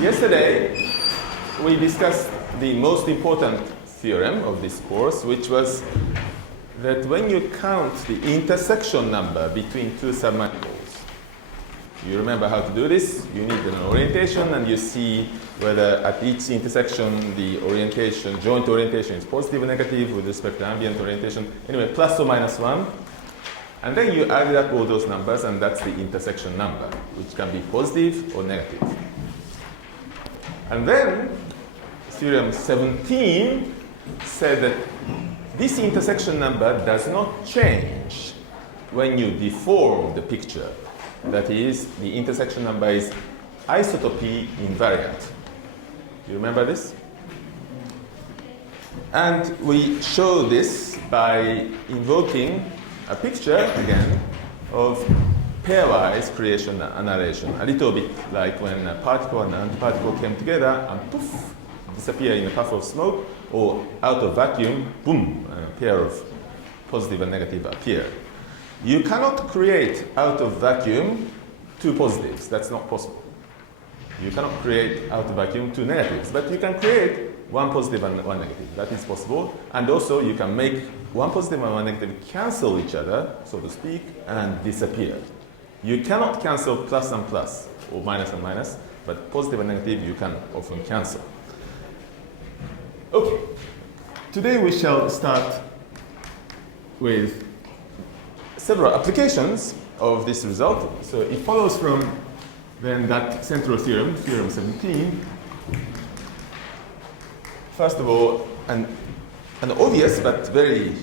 Yesterday, we discussed the most important theorem of this course, which was that when you count the intersection number between two submanifolds, you remember how to do this. You need an orientation, and you see whether at each intersection the orientation, joint orientation is positive or negative with respect to ambient orientation. Anyway, plus or minus 1. And then you add up all those numbers, and that's the intersection number, which can be positive or negative. And then theorem 17 said that this intersection number does not change when you deform the picture. That is, the intersection number is isotopy invariant. You remember this? And we show this by invoking a picture, again, of pairwise creation and annihilation. A little bit like when a particle and antiparticle came together and poof, disappear in a puff of smoke, or out of vacuum, boom, a pair of positive and negative appear. You cannot create out of vacuum two positives. That's not possible. You cannot create out of vacuum two negatives, but you can create one positive and one negative. That is possible. And also you can make one positive and one negative cancel each other, so to speak, and disappear. You cannot cancel plus and plus, or minus and minus, but positive and negative you can often cancel. Okay. Today we shall start with several applications of this result. So it follows from then that central theorem, theorem 17. First of all, an obvious but very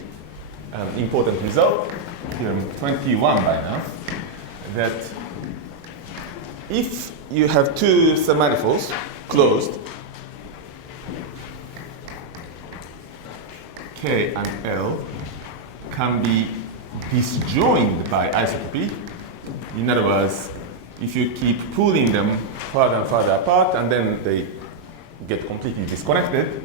important result, theorem 21 by now, that if you have two submanifolds closed, K and L can be disjoined by isotopy. In other words, if you keep pulling them further and further apart and then they get completely disconnected,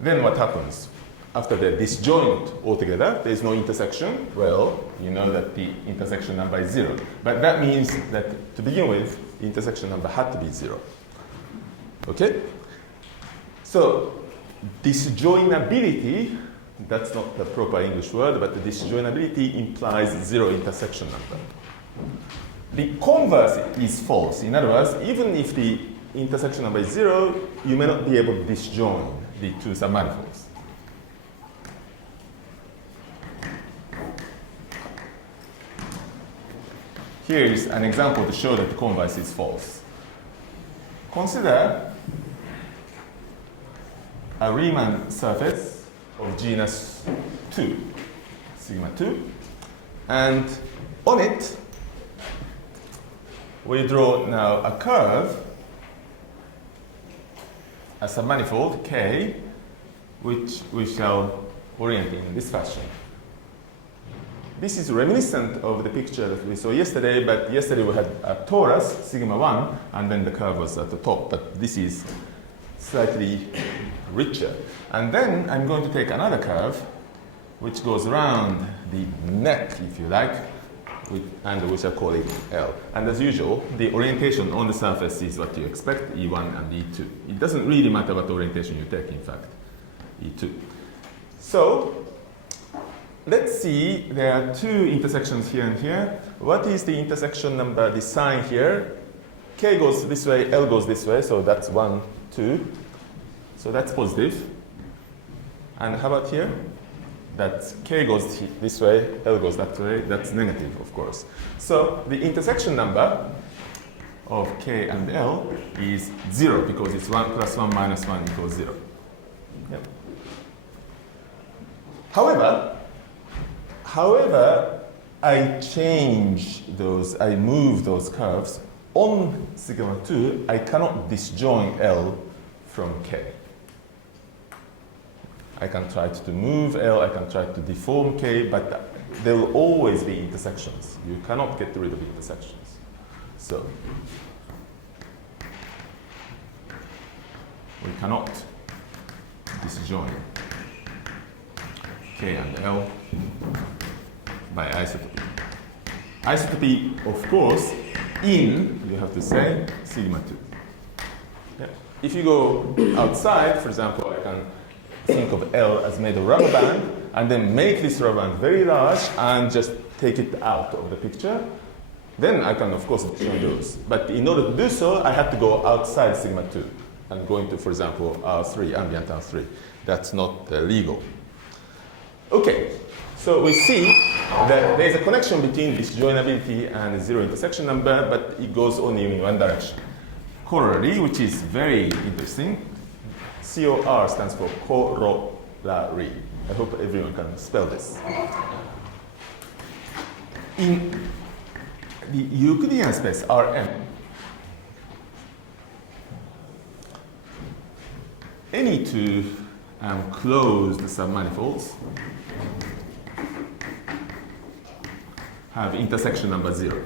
then what happens? After they're disjoined altogether, there is no intersection. Well, you know that the intersection number is 0. But that means that to begin with, the intersection number had to be 0. Okay? So, disjoinability, that's not the proper English word, but the disjoinability implies 0 intersection number. The converse is false. In other words, even if the intersection number is 0, you may not be able to disjoin the two submanifolds. Here is an example to show that the converse is false. Consider a Riemann surface of genus 2, sigma 2, and on it we draw now a curve, a submanifold K, which we shall orient in this fashion. This is reminiscent of the picture that we saw yesterday, but yesterday we had a torus, sigma 1, and then the curve was at the top, but this is slightly richer. And then I'm going to take another curve which goes around the neck, if you like, and we shall call it L. And as usual, the orientation on the surface is what you expect, E1 and E2. It doesn't really matter what orientation you take, in fact, E2. So let's see, there are two intersections here and here. What is the intersection number, the sign here? K goes this way, L goes this way, so that's 1, 2. So that's positive. And how about here? That's K goes this way, L goes that way. That's negative, of course. So the intersection number of K and L is 0 because it's 1 plus 1 minus 1 equals 0. Yep. However, I change those, I move those curves. On sigma 2, I cannot disjoin L from K. I can try to move L, I can try to deform K, but there will always be intersections. You cannot get rid of intersections. So, we cannot disjoin K and L by isotopy. Isotropy, of course, in, you have to say, sigma 2. Yeah. If you go outside, for example, I can think of L as made of rubber band, and then make this rubber band very large and just take it out of the picture, then I can, of course, disjoin those. But in order to do so, I have to go outside sigma 2 and go into, for example, R3, ambient R3. That's not legal. Okay, so we see that there's a connection between disjoinability and zero intersection number, but it goes only in one direction. Corollary, which is very interesting. COR stands for corollary. I hope everyone can spell this. In the Euclidean space Rm, any two closed submanifolds have intersection number 0.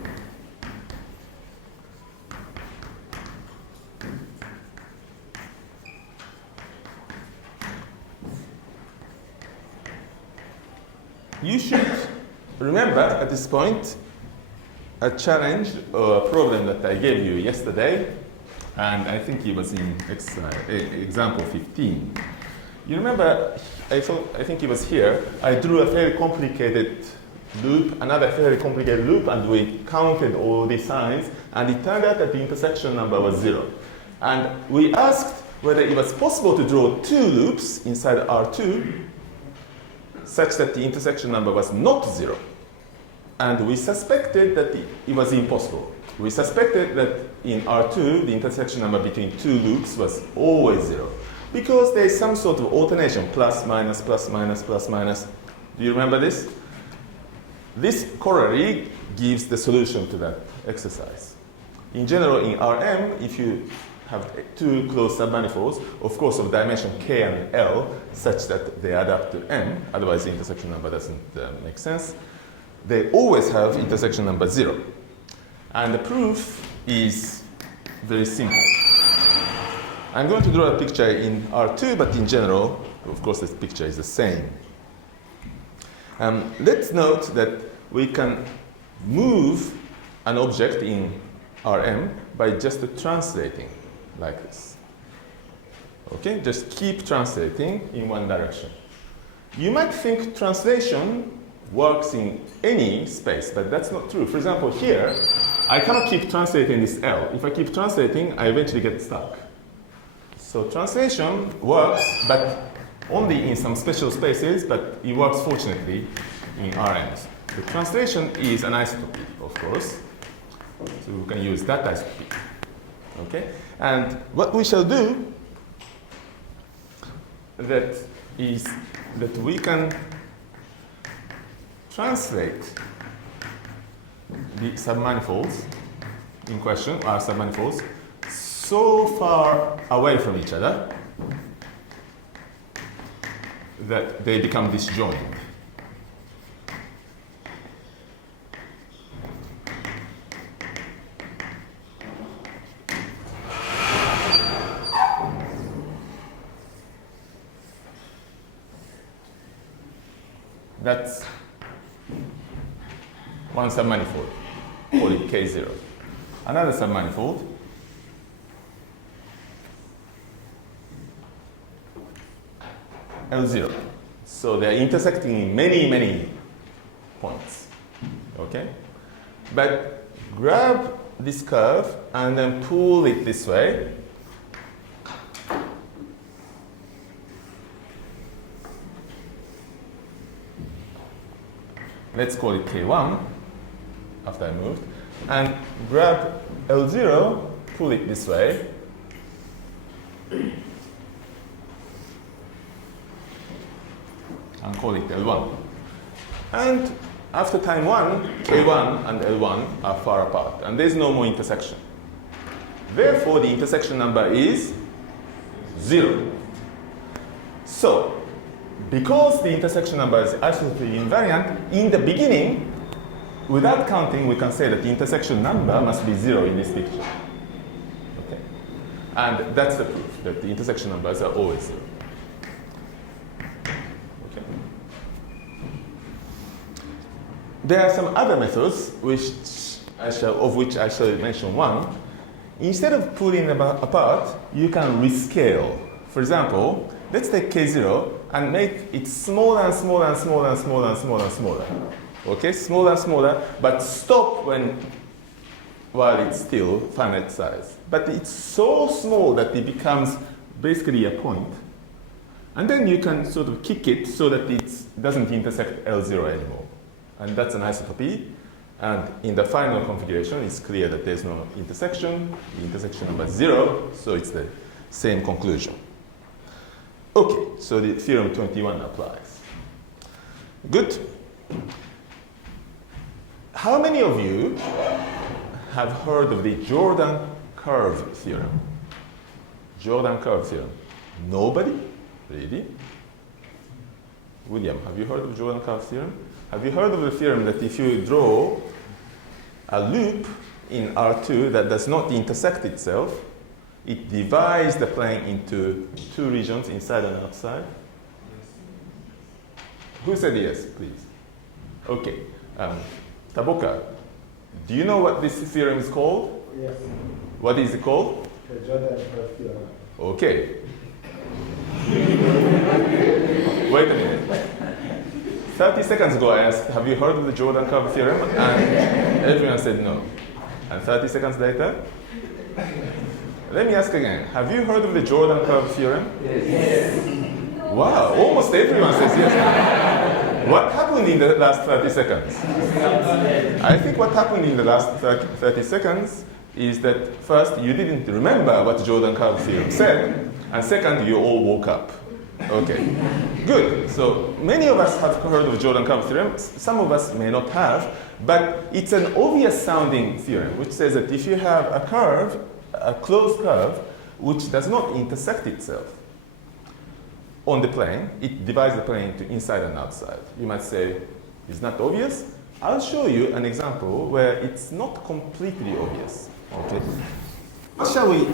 You should remember at this point a challenge or a problem that I gave you yesterday, and I think it was in example 15. You remember, I think it was here, I drew a very complicated loop, another very complicated loop, and we counted all these signs, and it turned out that the intersection number was 0. And we asked whether it was possible to draw 2 loops inside R2 such that the intersection number was not 0. And we suspected that it was impossible. We suspected that in R2, the intersection number between 2 loops was always 0. Because there is some sort of alternation, plus, minus, plus, minus, plus, minus. Do you remember this? This corollary gives the solution to that exercise. In general, in Rm, if you have 2 closed submanifolds, of course, of dimension k and L, such that they add up to n, otherwise the intersection number doesn't make sense, they always have intersection number 0. And the proof is very simple. I'm going to draw a picture in R2, but in general, of course, this picture is the same. Let's note that we can move an object in Rm by just translating like this. Okay, just keep translating in one direction. You might think translation works in any space, but that's not true. For example, here, I cannot keep translating this L. If I keep translating, I eventually get stuck. So translation works, but only in some special spaces, but it works fortunately in Rms. The translation is an isotropy, of course. So we can use that isotropy. Okay? And what we shall do that is that we can translate the submanifolds in question, our submanifolds, so far away from each other that they become disjoint. That's one submanifold, call it K0. Another submanifold, L0. So they're intersecting in many, many points. Okay? But grab this curve and then pull it this way. Let's call it K1 after I moved. And grab L0, pull it this way. And call it L1. And after time 1, K1 and L1 are far apart. And there's no more intersection. Therefore, the intersection number is 0. So, because the intersection number is absolutely invariant, in the beginning, without counting, we can say that the intersection number must be 0 in this picture. Okay? And that's the proof, that the intersection numbers are always 0. there are some other methods of which I shall mention one. Instead of pulling them apart, you can rescale. For example, let's take K0 and make it smaller and smaller and smaller and smaller and smaller and smaller. Okay, smaller and smaller, but stop while it's still finite size. But it's so small that it becomes basically a point. And then you can sort of kick it so that it doesn't intersect L0 anymore. And that's an isotopy. And in the final configuration, it's clear that there's no intersection. The intersection number is 0, so it's the same conclusion. Okay, so the theorem 21 applies. Good. How many of you have heard of the Jordan curve theorem? Jordan curve theorem. Nobody? Really? William, have you heard of Jordan curve theorem? Have you heard of the theorem that if you draw a loop in R2 that does not intersect itself, it divides the plane into two regions, inside and outside? Yes. Who said yes, please? Okay. Taboka, do you know what this theorem is called? Yes. What is it called? The Jordan curve theorem. Okay. Wait a minute. 30 seconds ago I asked, have you heard of the Jordan curve theorem? And everyone said no. And 30 seconds later? Let me ask again. Have you heard of the Jordan curve theorem? Yes. Wow, almost everyone says yes. What happened in the last 30 seconds? I think what happened in the last 30 seconds is that first, you didn't remember what Jordan curve theorem said, and second, you all woke up. Okay, good. So many of us have heard of Jordan curve theorem. Some of us may not have, but it's an obvious sounding theorem, which says that if you have a curve, a closed curve, which does not intersect itself on the plane, it divides the plane into inside and outside. You might say, it's not obvious? I'll show you an example where it's not completely obvious. Okay. What shall we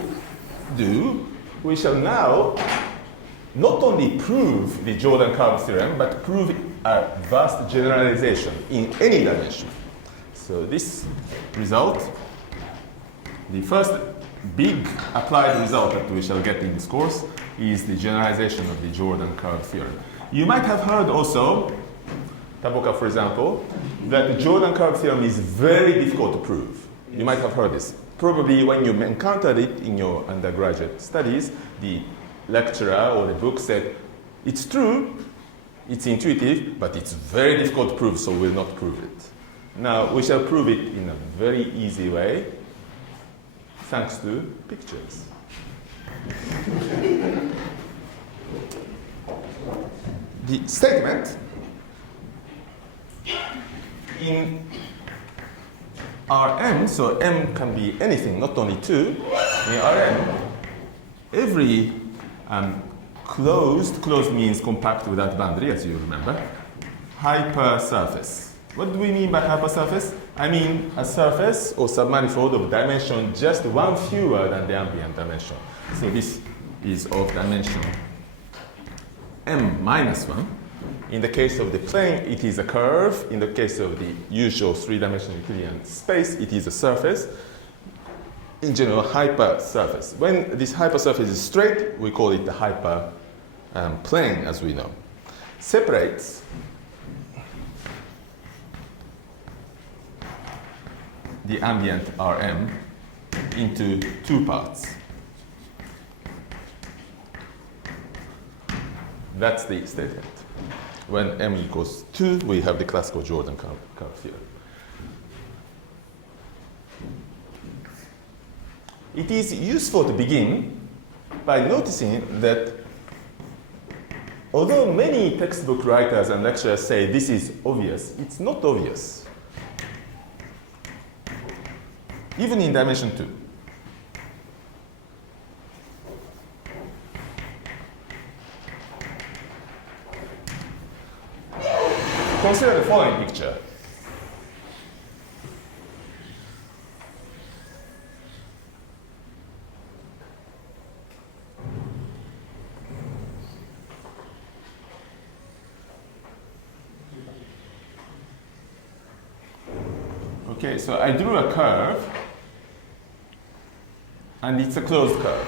do? We shall now not only prove the Jordan curve theorem, but prove a vast generalization in any dimension. So this result, the first big applied result that we shall get in this course is the generalization of the Jordan curve theorem. You might have heard also, Taboka for example, that the Jordan curve theorem is very difficult to prove. You might have heard this. Probably when you encountered it in your undergraduate studies, the lecturer or the book said, it's true, it's intuitive, but it's very difficult to prove, so we'll not prove it. Now, we shall prove it in a very easy way, thanks to pictures. The statement in Rm, so M can be anything, not only 2, in Rm, every closed means compact without boundary, as you remember, hypersurface. What do we mean by hypersurface? I mean a surface or submanifold of dimension just one fewer than the ambient dimension. So this is of dimension m minus 1. In the case of the plane, it is a curve. In the case of the usual three-dimensional Euclidean space, it is a surface. In general, hypersurface. When this hypersurface is straight, we call it the hyperplane, as we know. Separates the ambient Rm into two parts. That's the statement. When m equals 2, we have the classical Jordan curve theorem. It is useful to begin by noticing that although many textbook writers and lecturers say this is obvious, it's not obvious. Even in dimension 2. Consider the following picture. Okay, so I drew a curve, and it's a closed curve.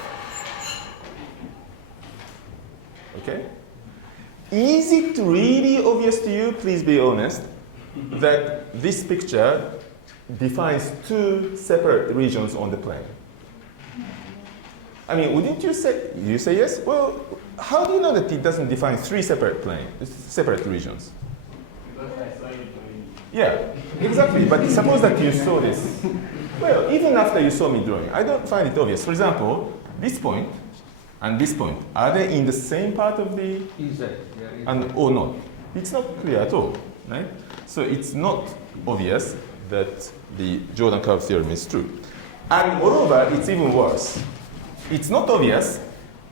Okay? Is it really obvious to you, please be honest, that this picture defines two separate regions on the plane? I mean, wouldn't you say yes? Well, how do you know that it doesn't define three separate regions? Because I saw you doing. Yeah, exactly. But suppose that you saw this. Well, even after you saw me drawing, I don't find it obvious. For example, this point and this point, are they in the same part of the... Inside. And or not? It's not clear at all, right? So it's not obvious that the Jordan curve theorem is true. And moreover, it's even worse. It's not obvious,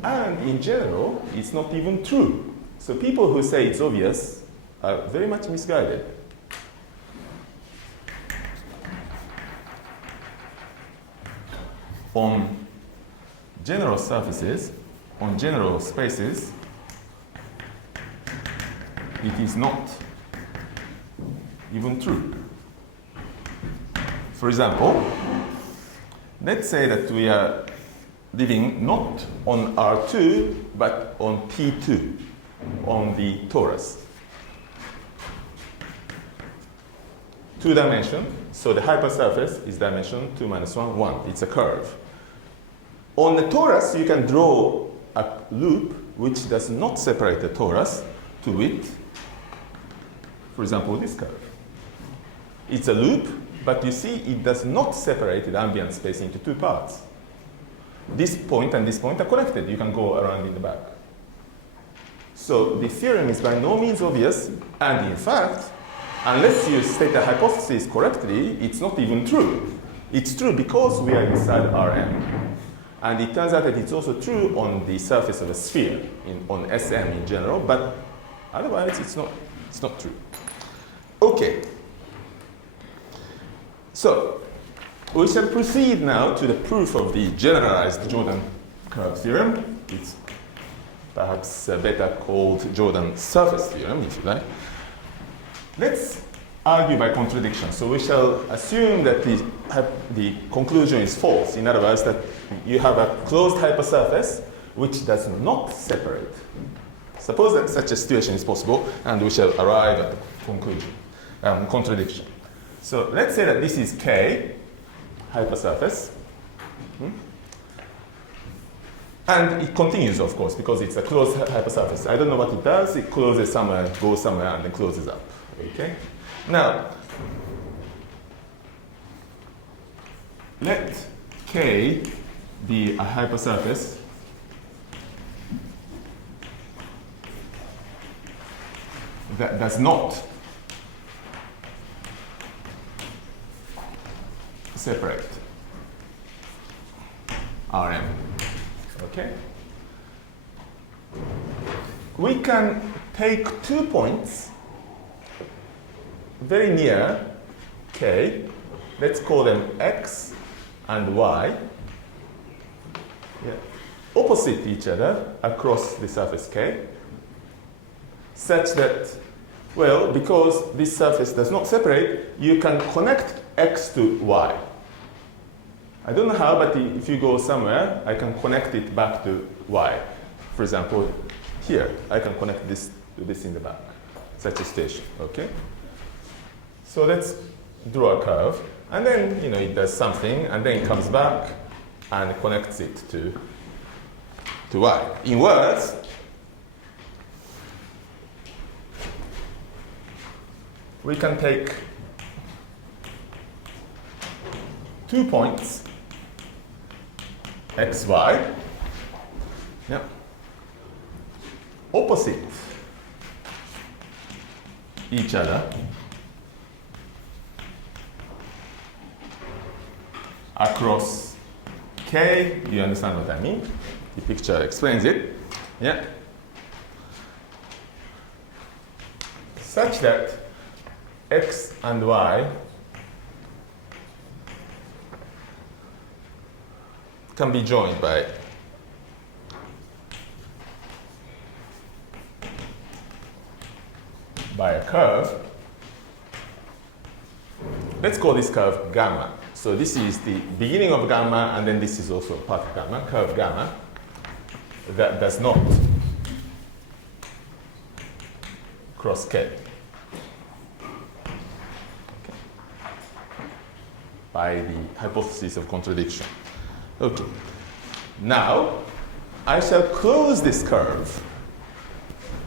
and in general, it's not even true. So people who say it's obvious are very much misguided. On general surfaces, on general spaces, it is not even true. For example, let's say that we are living not on R2, but on T2, on the torus. 2 dimension, so the hypersurface is dimension 2 minus 1, 1. It's a curve. On the torus, you can draw a loop which does not separate the torus to wit, for example, this curve. It's a loop, but you see it does not separate the ambient space into two parts. This point and this point are connected. You can go around in the back. So the theorem is by no means obvious, and in fact, unless you state the hypothesis correctly, it's not even true. It's true because we are inside Rm. And it turns out that it's also true on the surface of a sphere, on Sm in general, but otherwise it's not true. Okay. So we shall proceed now to the proof of the generalized Jordan curve theorem. It's perhaps better called Jordan surface theorem, if you like. Let's argue by contradiction. So we shall assume that the conclusion is false. In other words, that you have a closed hypersurface which does not separate. Suppose that such a situation is possible, and we shall arrive at the conclusion, contradiction. So let's say that this is K, hypersurface. And it continues, of course, because it's a closed hypersurface. I don't know what it does. It closes somewhere, goes somewhere, and then closes up. Okay? Now, let K be a hypersurface that does not separate Rm. Okay? We can take 2 points very near K. Let's call them X and Y. Yeah. Opposite each other across the surface K, such that, well, because this surface does not separate, you can connect X to Y. I don't know how, but if you go somewhere, I can connect it back to Y. For example, here, I can connect this to this in the back, such a station, okay? So let's draw a curve, and then, it does something, and then it comes back and connects it to Y. In words, we can take 2 points, X, Y, yeah, opposite each other across K. You understand what I mean? The picture explains it. Yeah. Such that X and Y can be joined by a curve. let's call this curve gamma. So this is the beginning of gamma, and then this is also part of gamma, curve gamma, that does not cross K. By the hypothesis of contradiction. Okay. Now, I shall close this curve.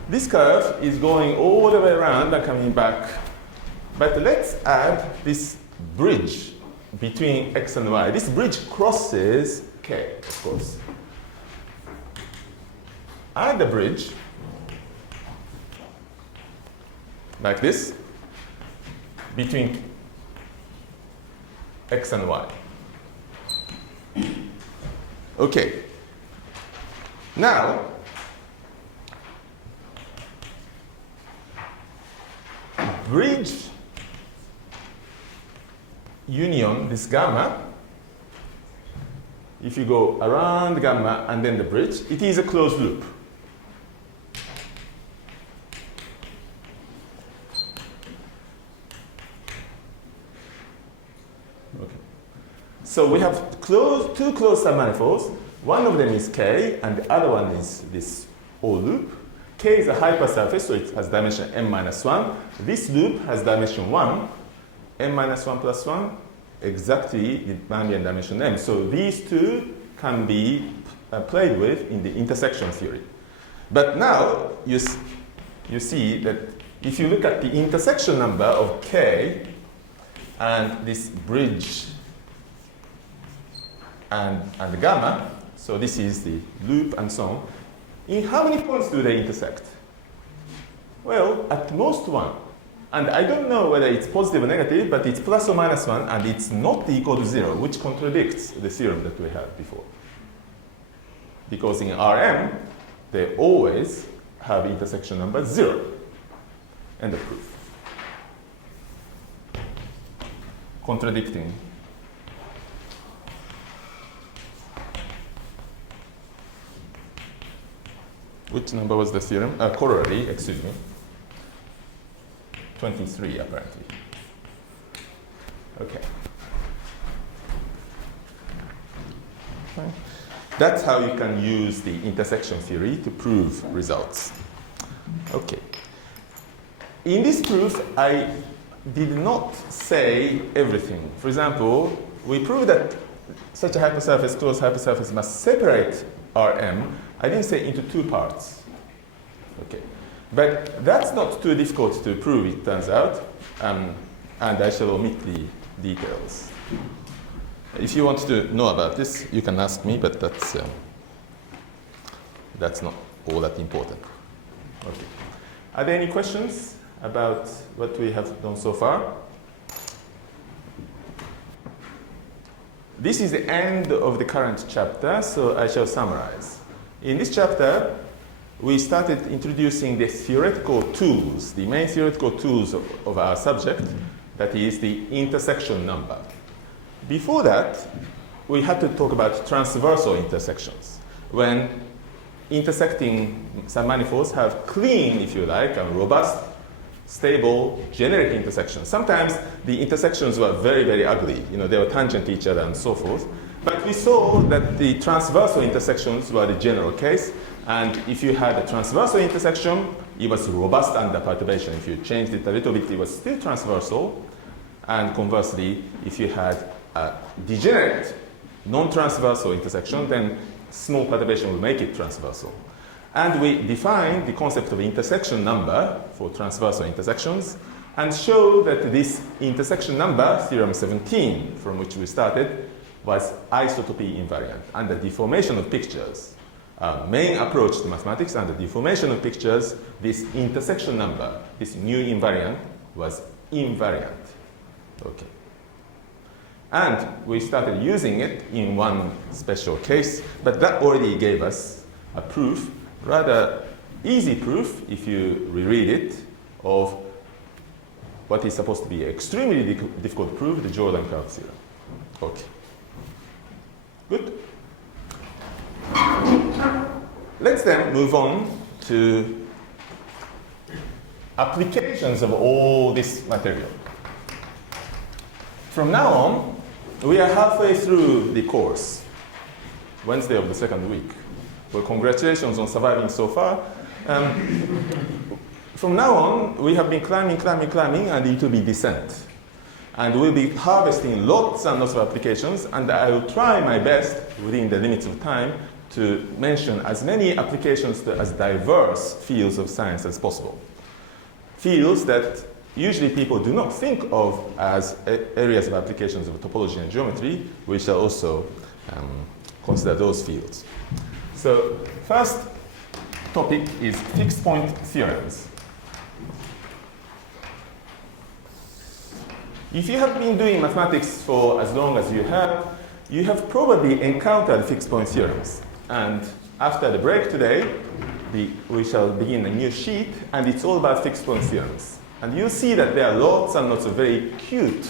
This curve is going all the way around and coming back. But let's add this bridge between x and y. This bridge crosses K, of course. Add the bridge like this between x and y. Okay. Now, bridge union this gamma, if you go around gamma and then the bridge, it is a closed loop. Okay. So we have two closed submanifolds. One of them is K, and the other one is this O loop. K is a hypersurface, so it has dimension m-1. This loop has dimension 1, m-1 plus 1, exactly the Mannian dimension m. So these two can be played with in the intersection theory. But now you see that if you look at the intersection number of K and this bridge and the gamma, so this is the loop and so on, in how many points do they intersect? Well, at most 1. And I don't know whether it's positive or negative, but it's plus or minus 1, and it's not equal to 0, which contradicts the theorem that we had before. Because in Rm, they always have intersection number 0. End of proof. Contradicting. Which number was the theorem? Corollary, excuse me. 23, apparently. Okay. Fine. That's how you can use the intersection theory to prove results. Okay. In this proof, I did not say everything. For example, we proved that such a hypersurface, closed hypersurface, must separate Rm. I didn't say into two parts. Okay. But that's not too difficult to prove, it turns out. And I shall omit the details. If you want to know about this, you can ask me, but that's not all that important. Okay. Are there any questions about what we have done so far? This is the end of the current chapter, so I shall summarize. In this chapter, we started introducing the theoretical tools, the main theoretical tools of our subject, that is the intersection number. Before that, we had to talk about transversal intersections, when intersecting submanifolds have clean, if you like, and robust, stable, generic intersections. Sometimes the intersections were very, very ugly. You know, they were tangent to each other and so forth. But we saw that the transversal intersections were the general case. And if you had a transversal intersection, it was robust under perturbation. If you changed it a little bit, it was still transversal. And conversely, if you had a degenerate, non-transversal intersection, then small perturbation will make it transversal. And we defined the concept of intersection number for transversal intersections and show that this intersection number, theorem 17, from which we started, was isotopy invariant under deformation of pictures. Main approach to mathematics under deformation of pictures, this intersection number, this new invariant, was invariant. Okay. And we started using it in one special case, but that already gave us a proof, rather easy proof, if you reread it, of what is supposed to be extremely difficult to prove, the Jordan curve theorem. Okay. Good. Let's then move on to applications of all this material. From now on, we are halfway through the course, Wednesday of the second week. Well, congratulations on surviving so far. From now on, we have been climbing, and it will be descent. And we'll be harvesting lots and lots of applications, and I will try my best, within the limits of time, to mention as many applications to as diverse fields of science as possible. Fields that usually people do not think of as areas of applications of topology and geometry. We shall also consider those fields. So, first topic is fixed point theorems. If you have been doing mathematics for as long as you have probably encountered fixed point theorems. And after the break today, we shall begin a new sheet, and it's all about fixed point theorems. And you'll see that there are lots and lots of very cute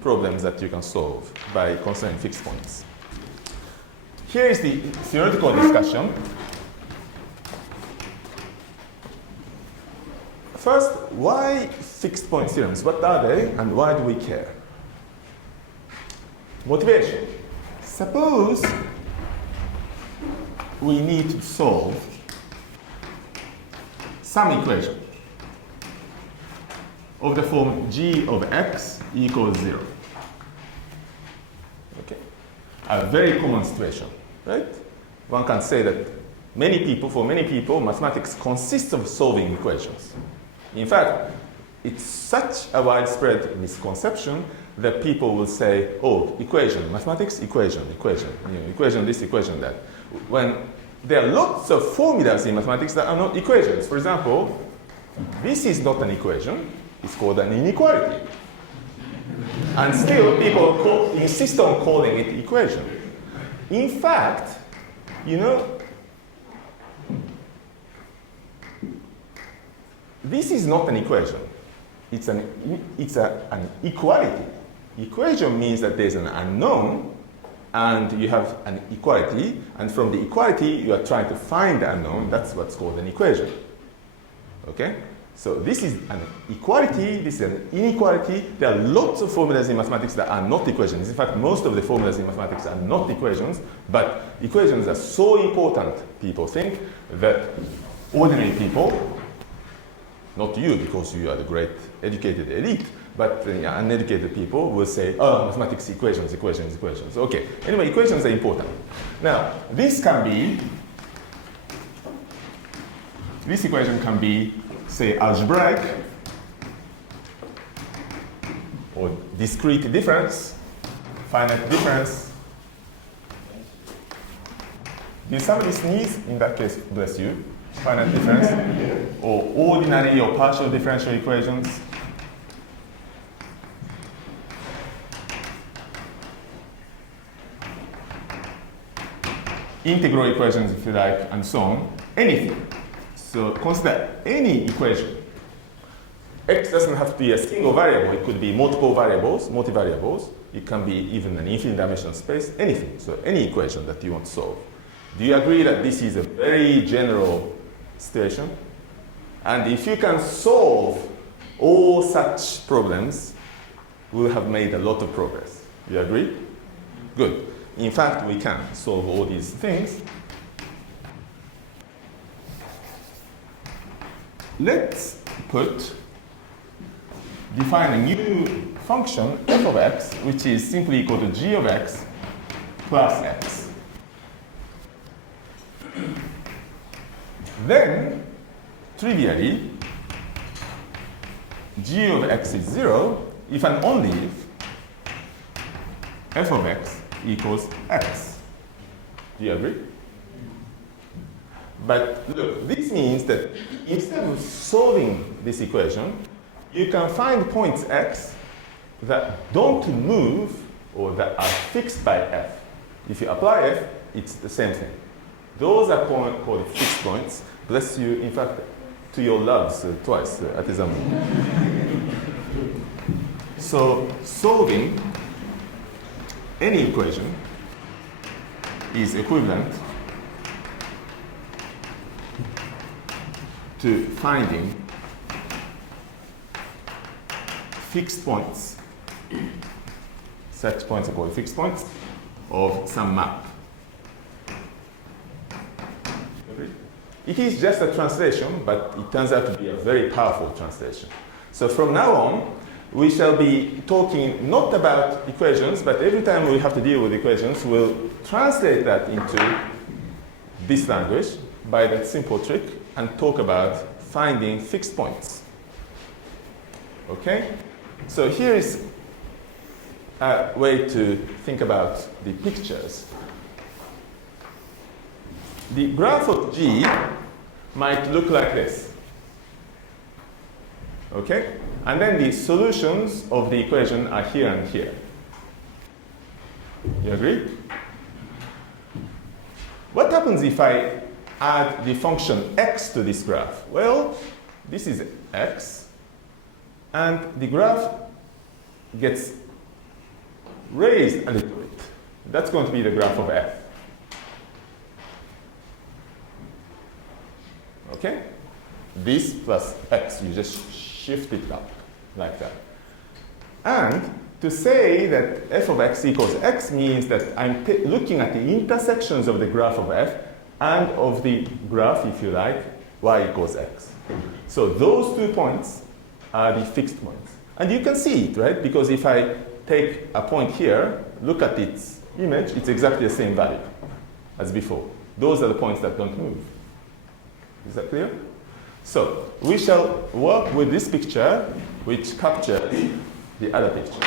problems that you can solve by considering fixed points. Here is the theoretical discussion. First, why fixed point theorems? What are they, and why do we care? Motivation. Suppose we need to solve some equation of the form g of x equals 0. Okay? A very common situation, right? One can say that for many people, mathematics consists of solving equations. In fact, it's such a widespread misconception that people will say, oh, equation, mathematics, equation, equation this, equation that. When there are lots of formulas in mathematics that are not equations. For example, this is not an equation, it's called an inequality. And still, people insist on calling it equation. In fact, this is not an equation. It's an equality. Equation means that there's an unknown, and you have an equality, and from the equality, you are trying to find the unknown. That's what's called an equation. Okay? So this is an equality, this is an inequality. There are lots of formulas in mathematics that are not equations. In fact, most of the formulas in mathematics are not equations, but equations are so important, people think, that ordinary people, not you, because you are the great educated elite, but uneducated people will say, oh, mathematics, equations. Okay, anyway, equations are important. Now, this equation can be, say, algebraic, or discrete difference, finite difference. Did somebody sneeze? In that case, bless you. Finite difference, or ordinary or partial differential equations. Integral equations, if you like, and so on. Anything. So consider any equation. X doesn't have to be a single variable. It could be multiple variables, multivariables. It can be even an infinite dimensional space, anything. So any equation that you want to solve. Do you agree that this is a very general situation? And if you can solve all such problems, we'll have made a lot of progress. You agree? Good. In fact, we can solve all these things. Let's define a new function, f of x, which is simply equal to g of x plus x. Then, trivially, g of x is 0 if and only if f of x equals x. Do you agree? But look, this means that instead of solving this equation, you can find points x that don't move or that are fixed by f. If you apply f, it's the same thing. Those are called fixed points. Bless you, in fact, to your loves twice at the exam. So solving any equation is equivalent to finding fixed points Such points are called fixed points of some map. Agree? It is just a translation, but it turns out to be a very powerful translation. So from now on, we shall be talking not about equations, but every time we have to deal with equations, we'll translate that into this language by that simple trick and talk about finding fixed points. Okay? So here is a way to think about the pictures. The graph of G might look like this. Okay? And then the solutions of the equation are here and here. You agree? What happens if I add the function x to this graph? Well, this is x, and the graph gets raised a little bit. That's going to be the graph of f. Okay? This plus x, you just shift it up like that. And to say that f of x equals x means that I'm looking at the intersections of the graph of f and of the graph, if you like, y equals x. So those 2 points are the fixed points. And you can see it, right? Because if I take a point here, look at its image, it's exactly the same value as before. Those are the points that don't move. Is that clear? So we shall work with this picture, which captures the other picture.